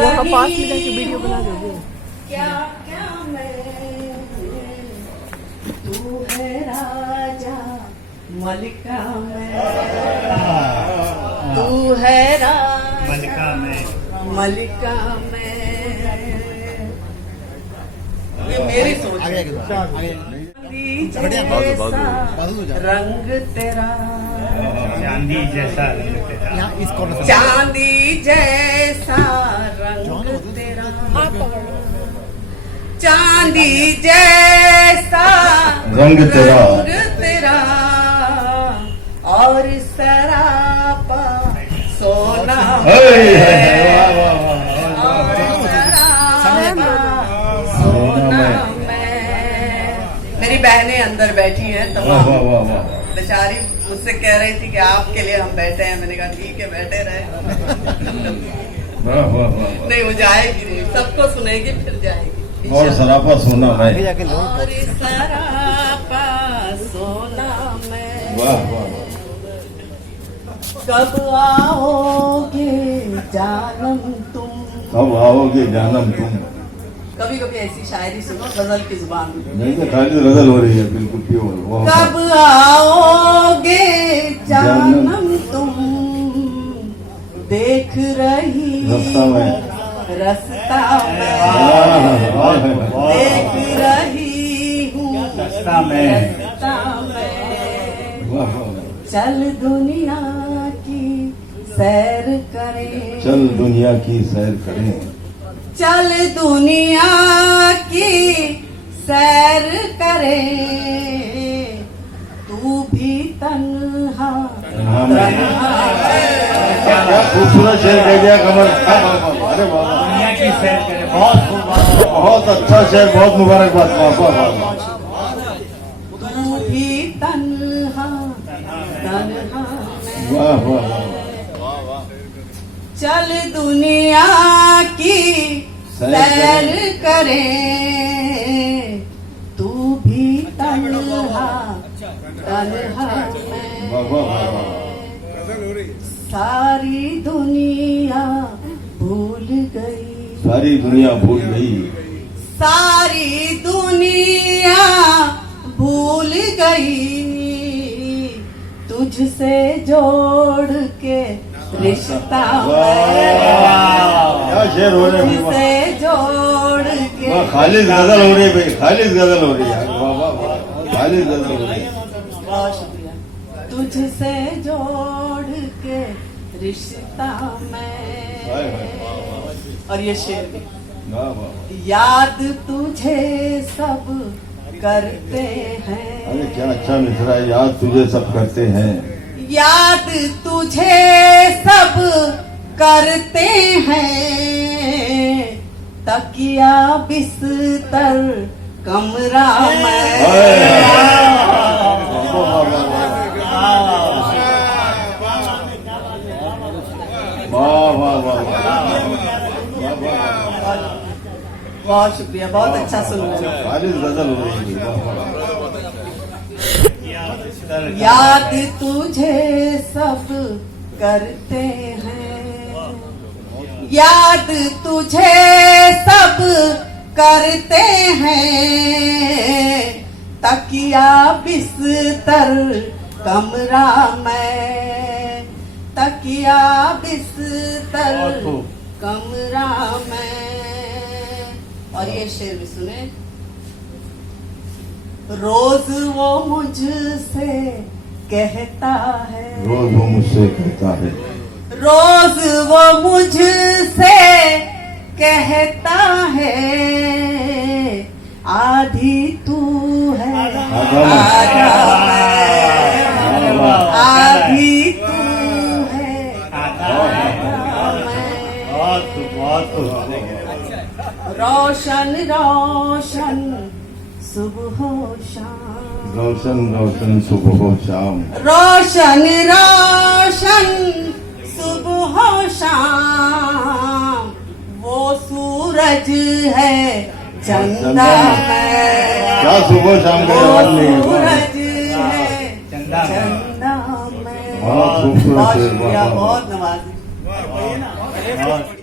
वहाँ 5 मिनट की वीडियो बना दोगे क्या क्या मैं, तू है राजा मलिका मैं, तू है राजा मलिका मैं। ये मेरी सोच है। रंग तेरा, चांदी जैसा रंग तेरा, चांदी जैसा रंग तेरा, चांदी जैसा रंग तेरा, और सरापा सोना मेरी बहनें अंदर बैठी हैं तमाम, बेचारी मुझसे कह रही थी कि आपके लिए हम बैठे हैं। मैंने कहा ठीक है बैठे रहे। नहीं वो जाएगी नहीं, सबको सुनेगी फिर जाएगी। और सरापा सोना मैं, और सरापा सोना मैं। वाह वाह। कब आओगे जानम तुम, कब आओगे जानम तुम। कभी कभी ऐसी शायरी सुनो गजल की जुबान में। नहीं तो खाली गजल हो रही है बिल्कुल प्योर। कब आओगे जानम तुम, देख रही रास्ता में, रास्ता में, देख रही हूँ रास्ता में, रास्ता में। वाह वाह। चल दुनिया की सैर करें, चल दुनिया की सैर करें, चल दुनिया की सैर करें। तू भी तन्हा क्या खूबसूरत शेर दे दिया कमर। अरे वाह, दुनिया की सैर करें, बहुत खूब, बहुत अच्छा शेर, बहुत मुबारकबाद। वाह वाह। तू भी तन्हा तन्हा वाह वाह। चल दुनिया की सैर करें, तू भी तन्हा तन्हा में। सारी दुनिया भूल गई, सारी दुनिया भूल गई, सारी दुनिया भूल गई। तुझसे जोड़ के रिश्ता क्या शेर हो रहे हैं। तुझसे जोड़ के खालिद गजल हो रही है भाई, खालिद गजल हो रही है। वाह वाह वाह, खालिद गजल हो रही है। बहुत शुक्रिया। तुझसे जोड़ के रिश्ता में। और ये शेर भी, वाह वाह। याद तुझे सब करते हैं। अरे क्या अच्छा मिसरा है, याद तुझे सब करते हैं, याद तुझे सब करते हैं। तकिया बिस्तर कमरा में, वाह वाह वाह। बहुत शुक्रिया, बहुत अच्छा सुन रहे हो। खालिद गजल हो रही है। याद तुझे सब करते हैं, याद तुझे सब करते हैं। तकिया बिस्तर कमरा में, तकिया बिस्तर कमरा में। और ये शेर भी सुने। रोज वो मुझसे कहता है, रोज वो मुझसे कहता है, रोज वो मुझसे कहता है। आधी तू है आधा मैं, आधी तू है आधा मैं। रोशन रोशन सुबह शाम, रोशन रोशन सुबह शाम, रोशन रोशन सुबह शाम। वो सूरज है चंदा में, क्या सुबह शाम का वो याद नहीं है। सूरज है चंदा में। बहुत खूबसूरत बहुत है, शुक्रिया, वाह, वाह। बहुत नवाजी।